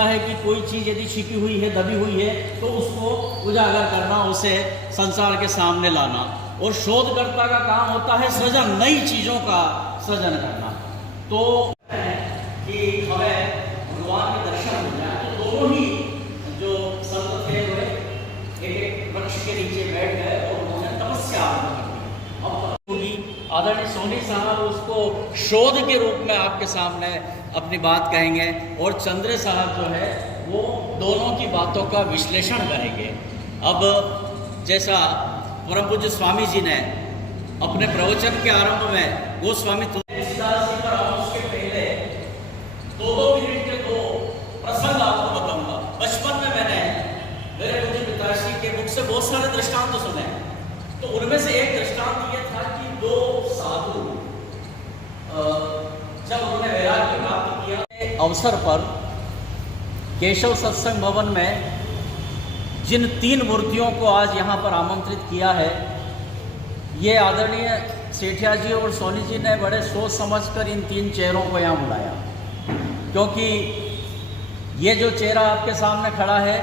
है कि कोई चीज़ यदि छिपी हुई है, दबी हुई है, तो उसको उजागर करना, उसे संसार के सामने लाना। और शोधकर्ता का काम होता है सृजन, नई चीज़ों का सृजन करना। तो कि हमें भगवान के दर्शन हो जाए, तो दोनों ही जो संत थे वे एक वृक्ष के नीचे बैठ गए और उन्होंने तपस्या आरंभ कर दी। अब आदरणीय सोनी साहब उसको शोध के रूप में आपके सामने अपनी बात कहेंगे, और चंद्र साहब जो है वो दोनों की बातों का विश्लेषण करेंगे। अब जैसा परम पूज्य स्वामी जी ने अपने प्रवचन के आरंभ में गोस्वामी तुलसीदास जी पर उसके पहले 2-2 मिनट के 2 प्रसंग आपको बताऊंगा। बचपन में मैंने मेरे पूज्य पिताश्री के मुख से बहुत सारे दृष्टांत तो सुने, तो उनमें से एक दृष्टांत ये था कि 2 साधु जब उन्होंने वैराग्य प्राप्त किया अवसर पर केशव सत्संग भवन में जिन 3 मूर्तियों को आज यहाँ पर आमंत्रित किया है, ये आदरणीय सेठिया जी और सोनी जी ने बड़े सोच समझकर इन 3 चेहरों को यहाँ बुलाया, क्योंकि ये जो चेहरा आपके सामने खड़ा है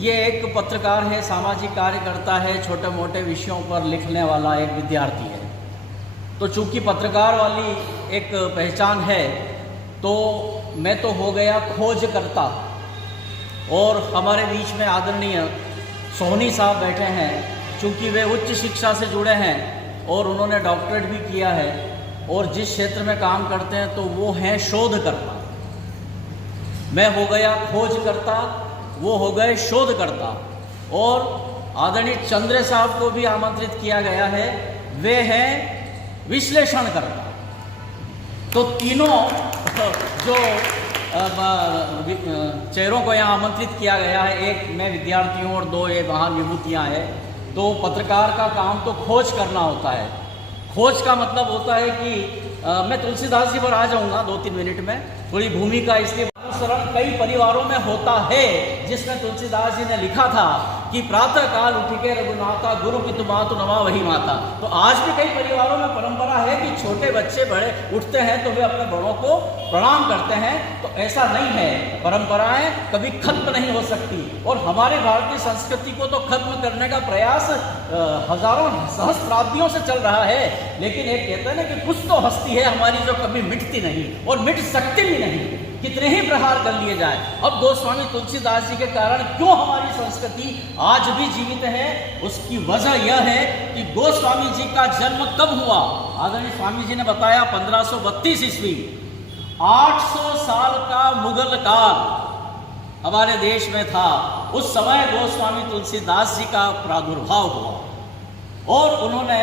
ये एक पत्रकार है, सामाजिक कार्यकर्ता है, छोटे मोटे विषयों पर लिखने वाला एक विद्यार्थी है। तो चूंकि पत्रकार वाली एक पहचान है, तो मैं तो हो गया खोजकर्ता। और हमारे बीच में आदरणीय सोनी साहब बैठे हैं, चूंकि वे उच्च शिक्षा से जुड़े हैं और उन्होंने डॉक्टरेट भी किया है, और जिस क्षेत्र में काम करते हैं तो वो हैं शोधकर्ता। मैं हो गया खोजकर्ता, वो हो गए शोधकर्ता। और आदरणीय चंद्र साहब को भी आमंत्रित किया गया है, वे हैं विश्लेषणकर्ता। तो तीनों जो चेहरों को यहाँ आमंत्रित किया गया है, एक मैं विद्यार्थी हूँ और 2 ये महान विभूतियाँ हैं। तो पत्रकार का काम तो खोज करना होता है। खोज का मतलब होता है कि मैं तुलसीदास जी पर आ जाऊँगा 2-3 मिनट में, थोड़ी भूमिका इसलिए अनुसरण कई परिवारों में होता है, जिसमें तुलसीदास जी ने लिखा था कि प्रातः काल उठ के रघुनाथा गुरु पितु मातु नमा वही माता। तो आज भी कई परिवारों में परंपरा है कि छोटे बच्चे बड़े उठते हैं तो वे अपने बड़ों को प्रणाम करते हैं। तो ऐसा नहीं है, परंपराएं कभी खत्म नहीं हो सकती, और हमारे भारतीय संस्कृति को तो खत्म करने का प्रयास हजारों सहस्त्राब्दियों से चल रहा है। लेकिन एक कहते हैं ना कि कुछ तो हस्ती है हमारी जो कभी मिटती नहीं और मिट सकती भी नहीं, कितने ही प्रहार कर लिए जाए। अब गोस्वामी तुलसीदास जी के कारण क्यों हमारी संस्कृति आज भी जीवित है, उसकी वजह यह है कि गोस्वामी जी का जन्म कब हुआ। आदरणीय स्वामी जी ने बताया 1532 ईस्वी, 800 साल का मुगल काल हमारे देश में था। उस समय गोस्वामी तुलसीदास जी का प्रादुर्भाव हुआ और उन्होंने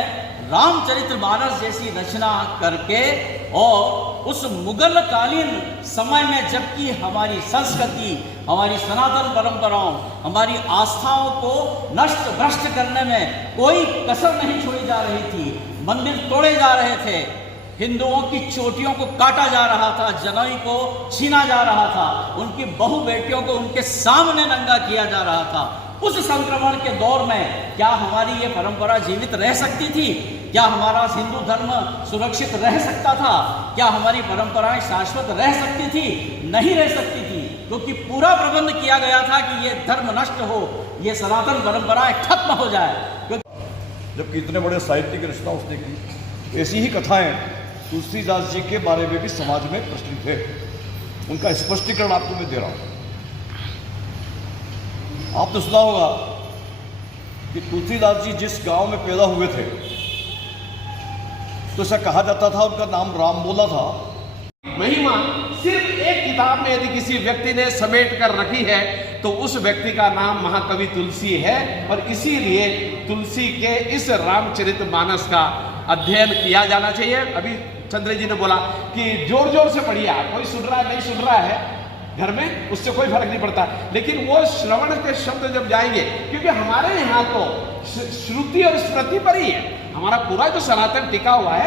रामचरितमानस जैसी रचना करके, और उस मुगल कालीन समय में जबकि हमारी संस्कृति, हमारी सनातन परंपराओं, हमारी आस्थाओं को नष्ट भ्रष्ट करने में कोई कसर नहीं छोड़ी जा रही थी, मंदिर तोड़े जा रहे थे, हिंदुओं की चोटियों को काटा जा रहा था, जनेऊ को छीना जा रहा था, उनकी बहु बेटियों को उनके सामने नंगा किया जा रहा था। उस संक्रमण के दौर में क्या हमारी ये परंपरा जीवित रह सकती थी? क्या हमारा हिंदू धर्म सुरक्षित रह सकता था? क्या हमारी परंपराएं शाश्वत रह सकती थी? नहीं रह सकती थी, क्योंकि पूरा प्रबंध किया गया था कि ये धर्म नष्ट हो, ये सनातन परंपराएं खत्म हो जाए। जबकि इतने बड़े साहित्यिक रचना उसने की, ऐसी ही कथाएं तुलसीदास जी के बारे में भी समाज में प्रचलित है। उनका स्पष्टीकरण आपको मैं दे रहा हूँ। आप तो सुना होगा कि तुलसीदास जी जिस गांव में पैदा हुए थे तो ऐसा कहा जाता था उनका नाम राम बोला था। महिमा सिर्फ एक किताब में यदि किसी व्यक्ति ने समेट कर रखी है तो उस व्यक्ति का नाम महाकवि तुलसी है, और इसीलिए तुलसी के इस रामचरितमानस का अध्ययन किया जाना चाहिए। अभी चंद्र जी ने बोला कि जोर जोर से पढ़िए, कोई सुन रहा है नहीं सुन रहा है घर में उससे कोई फर्क नहीं पड़ता, लेकिन वो श्रवण के शब्द जब जाएंगे, क्योंकि हमारे यहाँ तो श्रुति और स्मृति पर ही है, हमारा पूरा जो सनातन टिका हुआ है।